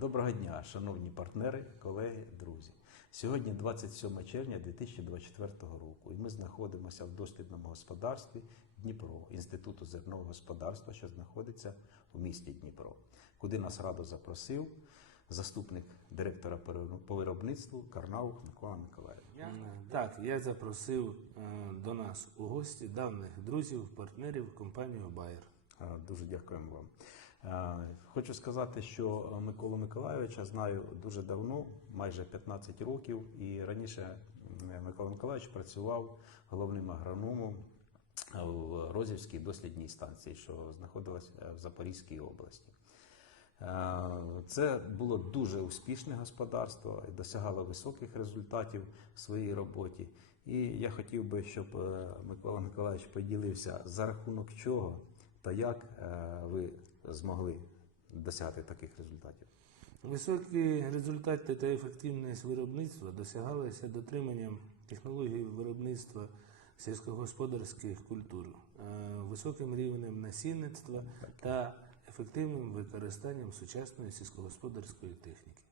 Доброго дня, шановні партнери, колеги, друзі. Сьогодні 27 червня 2024 року, і ми знаходимося в дослідному господарстві Дніпро, Інституту зернового господарства, що знаходиться у місті Дніпро, куди нас радо запросив заступник директора по виробництву Карнаух Микола Миколаївич. Так, я запросив е, до нас у гості давніх друзів, партнерів компанію Bayer. Е, Дуже дякуємо вам. Е, Хочу сказати, що Миколу Миколайовича знаю дуже давно, майже 15 років, і раніше Микола Миколайович працював головним агрономом в Розівській дослідній станції, що знаходилась е, в Запорізькій області. Е, Це було дуже успішне господарство, досягало високих результатів в своїй роботі. І я хотів би, щоб е, Микола Миколаївич поділився за рахунок чого та як е, ви змогли досягти таких результатів. Високі результати та ефективність виробництва досягалися дотриманням технологій виробництва сільськогосподарських культур, е, високим рівнем насінництва та ефективним використанням сучасної сільськогосподарської техніки.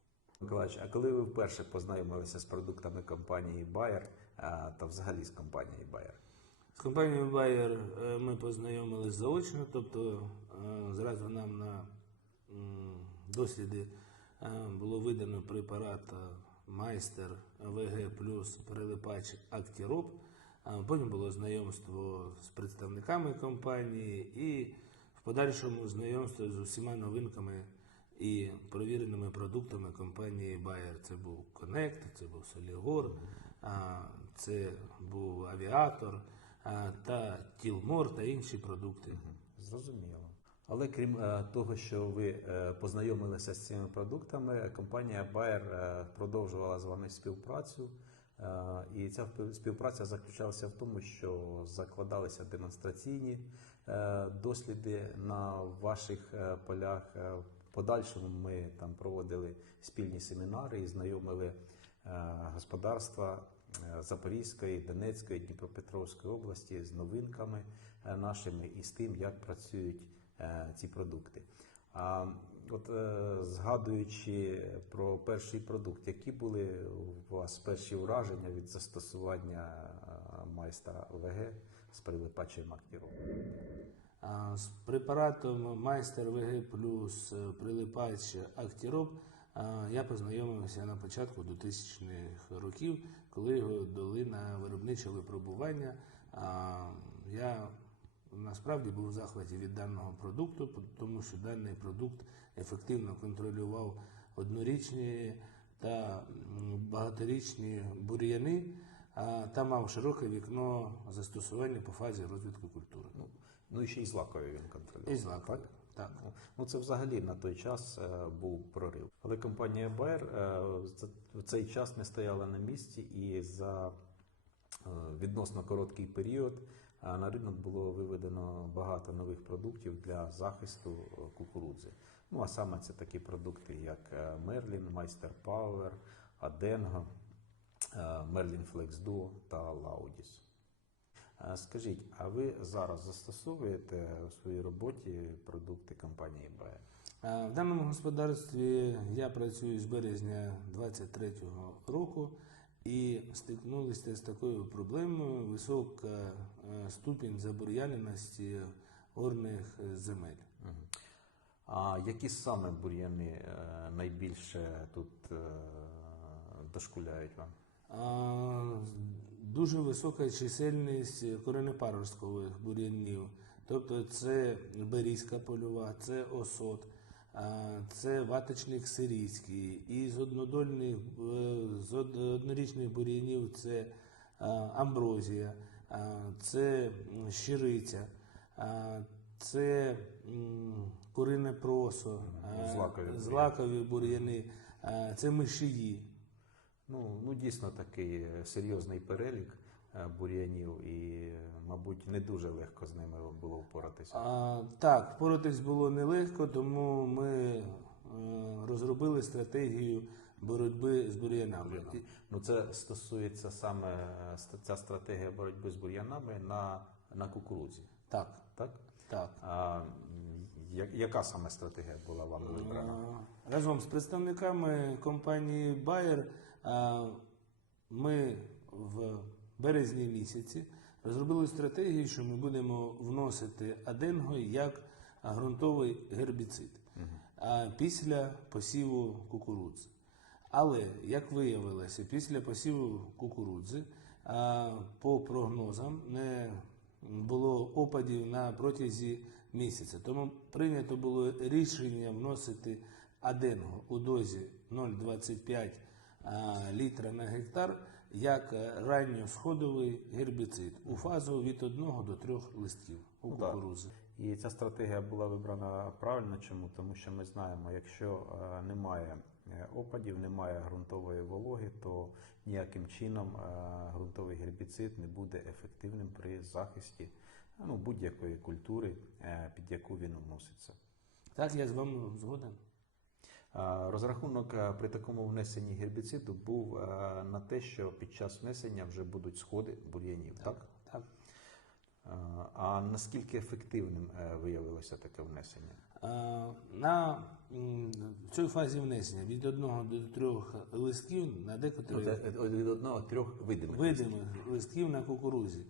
Миколаївич, а коли ви вперше познайомилися з продуктами компанії Bayer е, та взагалі з компанією Bayer? З компанією Bayer е, ми познайомились заочно, тобто зразу нам на досліди е, було видано препарат е, Майстер ВГ плюс прилипач Актіроб. Потім було знайомство з представниками компанії і в подальшому знайомство з усіма новинками і провіреними продуктами компанії Bayer. Це був Connect, це був Солігор, це був авіатор та Тілмор та інші продукти. Зрозуміло. Але крім е, того, що ви е, познайомилися з цими продуктами, компанія Bayer е, продовжувала з вами співпрацю. І ця співпраця заключалася в тому, що закладалися демонстраційні досліди на ваших полях. В подальшому ми там проводили спільні семінари і знайомили господарства Запорізької, Донецької, Дніпропетровської області з новинками нашими і з тим, як працюють ці продукти. А от е, згадуючи про перший продукт, які були у вас перші враження від застосування е, майстра ВГ з прилипачем актіром? З препаратом Майстер ВГ плюс е, прилипач Актіроб я познайомився на початку 2000-х років, коли його дали на виробниче випробування. Я насправді був в захваті від даного продукту, тому що даний продукт ефективно контролював однорічні та багаторічні бур'яни, та мав широке вікно застосування по фазі розвитку культури. Ну, ну і ще й злакові він контролював. І злакові, так. Ну, Ну, це взагалі на той час е, був прорив. Але компанія Bayer е, в цей час не стояла на місці, і за е, відносно короткий період на ринок було виведено багато нових продуктів для захисту е, кукурудзи. Ну а саме це такі продукти, як е, Merlin, Meister Power, Adengo, е, Merlin Flex Duo та. Е, Скажіть, а ви зараз застосовуєте у своїй роботі продукти компанії Bayer? В даному господарстві я працюю з березня 23-го року і стикнулися з такою проблемою висока е, ступінь забур'яненості орних земель. А які саме бур'яни е, найбільше тут е, дошкуляють вам? А, Дуже висока чисельність коренепаросткових бур'янів. Тобто це берізька польова, це осот, це ваточник сирійський. І з однодольних е, з однорічних бур'янів це амброзія, це щириця, це курине просо, Злакові бур'яни. злакові бур'яни, це мишії. Ну, ну дійсно такий серйозний перелік бур'янів, і, е, мабуть, не дуже легко з ними було впоратися. А, так, впоратись було нелегко, тому ми е, розробили стратегію боротьби з бур'янами. Ну, це стосується саме е, ця стратегія боротьби з бур'янами на, на кукурудзі. Так, Так? так. А я- яка саме стратегія була вам вибрана? Е, Разом з представниками компанії Bayer е, ми в березні місяці розробили стратегію, що ми будемо вносити аденго як ґрунтовий гербіцид після посіву кукурудзи. Але, як виявилося, після посіву кукурудзи по прогнозам не було опадів на протязі місяця. Тому прийнято було рішення вносити аденго у дозі 0,25 літра на гектар як е, ранньосходовий гербіцид у фазу від 1 до 3 листків у Ну, так. І ця стратегія була вибрана правильно. Чому? Тому що ми знаємо, якщо е, немає е, опадів, немає ґрунтової вологи, то ніяким чином ґрунтовий гербіцид не буде ефективним при захисті ну, будь-якої культури, під яку він вноситься. Так, я з вами згоден. Розрахунок е, при такому внесенні гербіциду був е, на те, що під час внесення вже будуть сходи бур'янів. Так? Так. А наскільки ефективним е, виявилося таке внесення? На в цій фазі внесення від одного до трьох листків на декотрі від одного трьох видимих. видимих листків на кукурузі.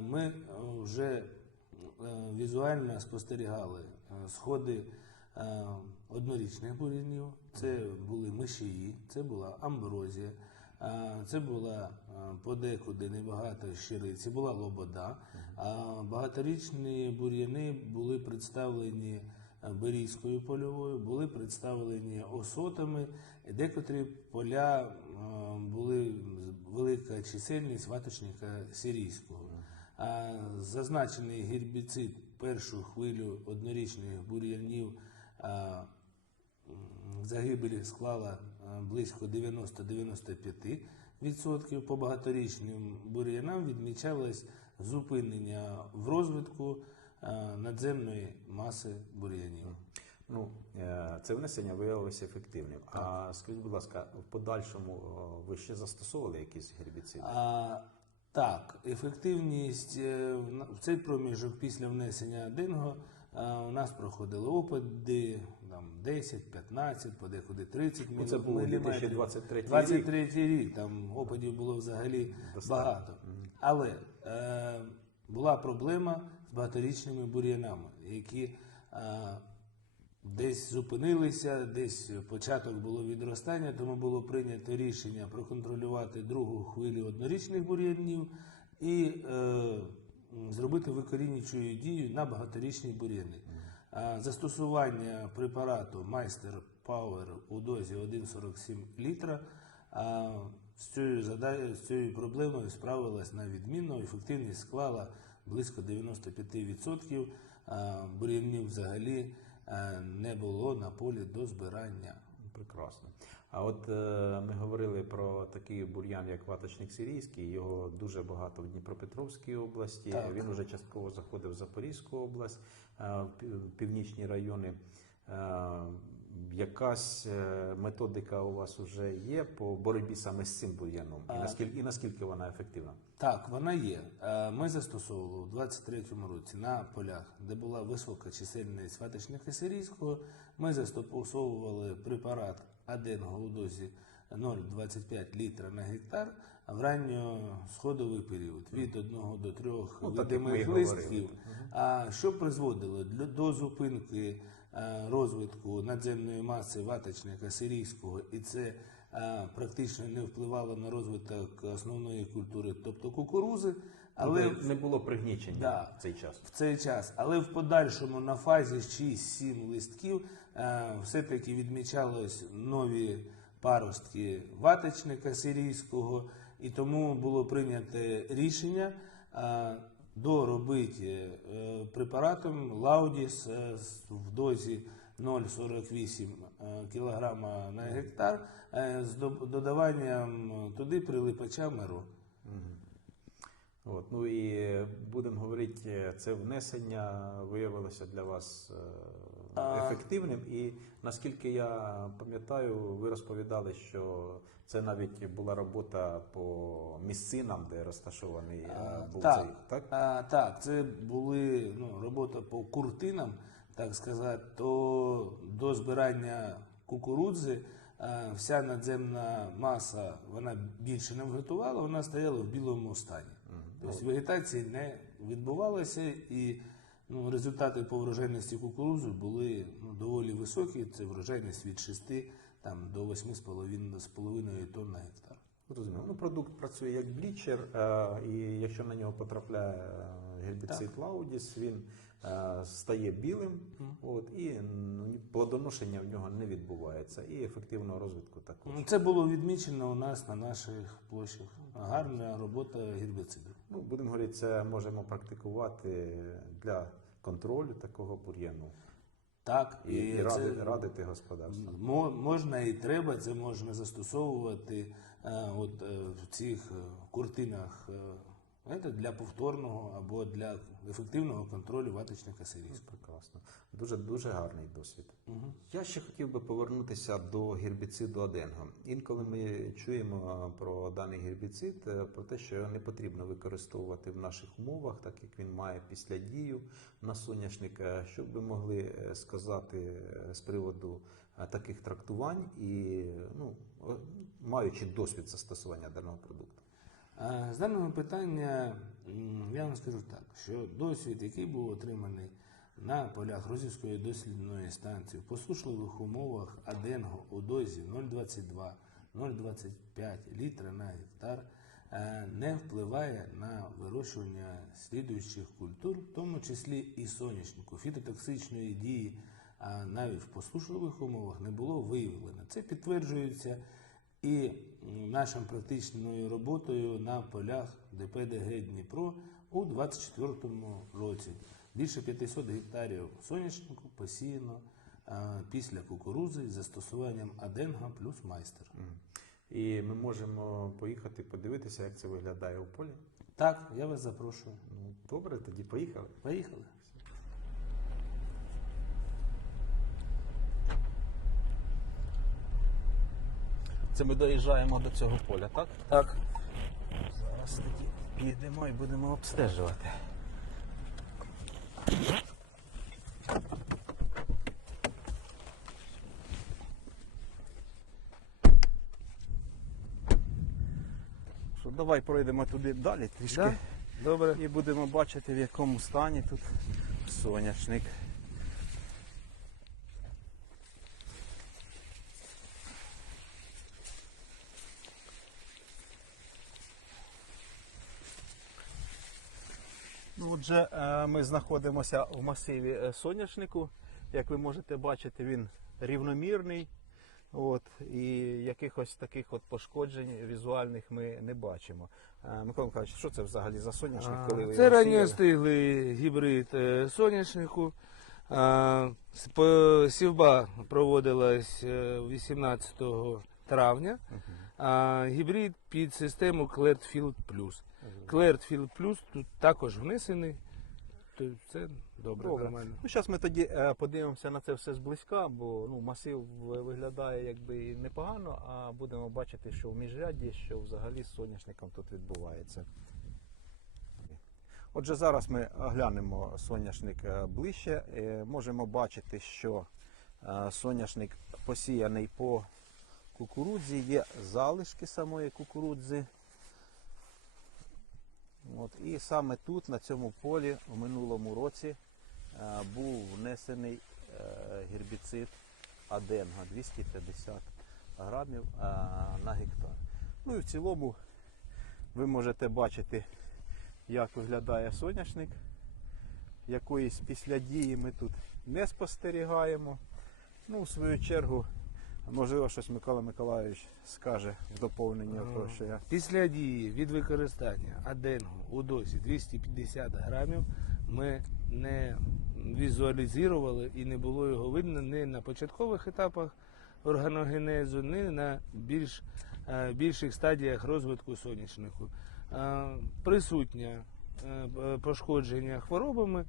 Ми вже візуально спостерігали сходи однорічних бур'янів. Це були мишії, це була амброзія, е, це була е, подекуди небагато щириці, була лобода. А багаторічні бур'яни були представлені е, берізкою польовою, були представлені осотами, декотрі поля е, були велика чисельність ваточника сирійського. Зазначений гербіцид першу хвилю однорічних бур'янів загибелі склала а, близько 90-95%. По багаторічним бур'янам відмічалось зупинення в розвитку надземної маси бур'янів. Ну, е, це внесення виявилося ефективним. А скажіть, будь ласка, в подальшому ви ще застосовували якісь гербіциди? А, так, ефективність е, в цей проміжок після внесення динго а, у нас проходили опади там 10, 15, подекуди 30 Ну, це був 2023 рік. 23 рік. Там опадів було взагалі Достатньо. багато. Але е, була проблема з багаторічними бур'янами, які е, десь зупинилися, десь початок було відростання, тому було прийнято рішення проконтролювати другу хвилю однорічних бур'янів і е, зробити викорінюючу дію на багаторічні бур'яни. Застосування препарату Майстер Power у дозі 1,47 літра з цією з цією проблемою справилась на відмінно. Ефективність склала близько 95%. А, Бур'янів взагалі не було на полі до збирання. Прекрасно. А от е, ми говорили про такий бур'ян, як ваточник сирійський. Його дуже багато в Дніпропетровській області. Так. Він уже частково заходив в Запорізьку область, е, в північні райони. Е, якась методика у вас вже є по боротьбі саме з цим бур'яном? І наскільки, і наскільки вона ефективна? Так, вона є. Ми застосовували у 23-му році на полях, де була висока чисельність ваточника сирійського. Ми застосовували препарат Аденго у 0,25 літра на гектар в ранньосходовий період від 1 до 3 Ну, видимих листків. А що призводило до зупинки е, розвитку надземної маси ваточника сирійського, і це е, практично не впливало на розвиток основної культури, тобто кукурузи, але Але не було пригнічення Да. в цей час. в цей час. Але в подальшому на фазі 6-7 листків все-таки відмічались нові паростки ваточника сирійського, і тому було прийнято рішення е, доробити е, препаратом Лаудіс е, в дозі 0,48 кг на гектар е, з додаванням туди прилипача меру. От, ну і будемо говорити, це внесення виявилося для вас е. Ефективним. І наскільки я пам'ятаю, ви розповідали, що це навіть була робота по місцинам, де розташований е, був так, цей так. А, так, це були ну, робота по куртинам. так сказати, то до збирання кукурудзи е, вся надземна маса вона більше не вготувала, вона стояла в білому стані. Тобто вегетації не відбувалося і ну, результати по врожайності кукурудзи були ну, доволі високі. Це врожайність від 6 там, до 8,5 з половиною тонн на гектар. Зрозуміло. Ну, продукт працює як блічер, е, і якщо на нього потрапляє е, гербіцид лаудіс, він е, стає білим, от, і ну, плодоношення в нього не відбувається, і ефективного розвитку також. Ну, Це було відмічено у нас на наших площах. Гарна робота гербіцидів. Ну, будемо говорити, це можемо практикувати для контролю такого бур'яну Так, і, і це ради, радити господарству. мо- можна і треба, це можна застосовувати е, от, е, в цих е, куртинах е, знаєте, для повторного або для ефективного контролю ваточних асирійських. Прекрасно. Дуже дуже гарний досвід. Я ще хотів би повернутися до гербіциду Аденго. Інколи ми чуємо про даний гербіцид, е, про те, що його не потрібно використовувати в наших умовах, так як він має після дію на соняшник. Е, Що б ви могли е, сказати з приводу таких трактувань і ну, маючи досвід застосування даного продукту? А З даного питання я вам скажу так, що досвід, який був отриманий на полях Розівської дослідної станції в посушливих умовах Аденго у дозі 0,22, 0,25 літра на гектар, е, не впливає на вирощування слідуючих культур, в тому числі і соняшнику. Фітотоксичної дії навіть в посушливих умовах не було виявлено. Це підтверджується і нашою практичною роботою на полях ДПДГ Дніпро у 2024 році. Більше 500 гектарів соняшнику посіяно після кукурузи з застосуванням Аденга плюс майстер. І ми можемо поїхати подивитися, як це виглядає у полі. Так, я вас запрошую. Ну, добре, тоді поїхали. Поїхали. Це ми доїжджаємо до цього поля, так? Так. Зараз тоді підемо і будемо обстежувати. Що, давай пройдемо туди далі трішки Да? Добре. і будемо бачити, в якому стані тут соняшник. Отже, е, ми знаходимося в масиві е, соняшнику. Як ви можете бачити, він рівномірний. От, і якихось таких от пошкоджень візуальних ми не бачимо. Е, Микола Миколаївич, що це взагалі за соняшник? Коли ви Це його сіяли? гібрид соняшнику. Сівба проводилась е, 18 травня. Гібрид під систему Clearfield Plus. Clearfield Plus тут також внесений. То це добре, Добре. нормально. Ну, зараз ми тоді е, подивимося на це все зблизька, бо ну, масив виглядає якби непогано, а будемо бачити, що в міжряді, що взагалі з соняшником тут відбувається. Отже, зараз ми оглянемо соняшник е, ближче. Е, Можемо бачити, що е, соняшник посіяний по кукурудзі, є залишки самої кукурудзи. От, і саме тут, на цьому полі, в минулому році е, був внесений е, гербіцид Аденга 250 грамів е, на гектар. Ну і в цілому ви можете бачити, як виглядає соняшник. Якоїсь після дії ми тут не спостерігаємо. Ну, в свою чергу, можливо, щось Микола Миколайович скаже в доповнення того, що я. Після дії від використання аденгу у дозі 250 грамів ми не візуалізували і не було його видно ні на початкових етапах органогенезу, ні на більш, е, більших стадіях розвитку соняшнику. Е, Присутнє е, пошкодження хворобами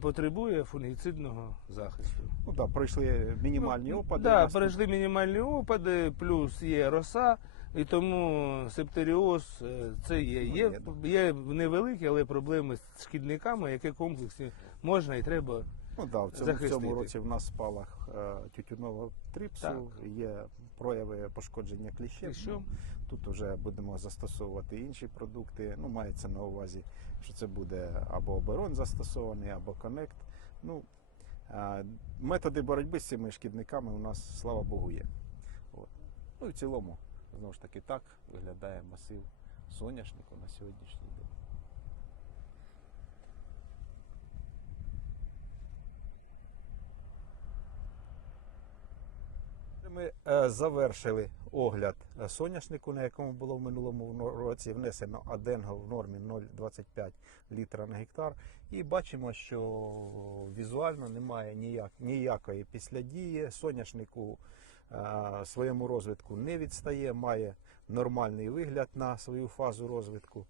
потребує фунгіцидного захисту. Ну так, пройшли мінімальні Ну, опади. Да, Нас тут- мінімальні опади, плюс є роса, і тому септеріоз е, це є. Ну, Є, є, невеликі, але проблеми з шкідниками, які комплексні можна і треба Ну да, в цьому, в захистити. цьому році в нас спалах е, тютюнового трипсу, Так. є прояви пошкодження кліщем. Ну, тут вже будемо застосовувати інші продукти. Ну, мається на увазі, що це буде або оборон застосований, або коннект. Ну, е, методи боротьби з цими шкідниками у нас, слава Богу, є. От. Ну і в цілому, знову ж таки, так виглядає масив соняшнику на сьогоднішній день. Ми е, завершили огляд е, соняшнику, на якому було в минулому році внесено аденго в нормі 0,25 літра на гектар. І бачимо, що візуально немає ніяк, ніякої післядії. Соняшник у е, своєму розвитку не відстає, має нормальний вигляд на свою фазу розвитку.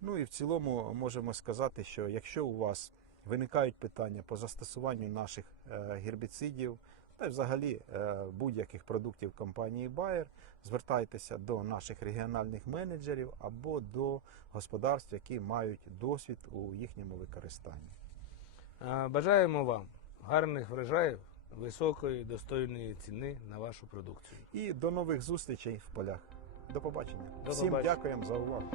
Ну і в цілому можемо сказати, що якщо у вас виникають питання по застосуванню наших гербіцидів, та й взагалі е, будь-яких продуктів компанії Bayer, звертайтеся до наших регіональних менеджерів або до господарств, які мають досвід у їхньому використанні. Бажаємо вам гарних врожаїв, високої достойної ціни на вашу продукцію. І до нових зустрічей в полях. До побачення. До Всім побачення. дякуємо за увагу.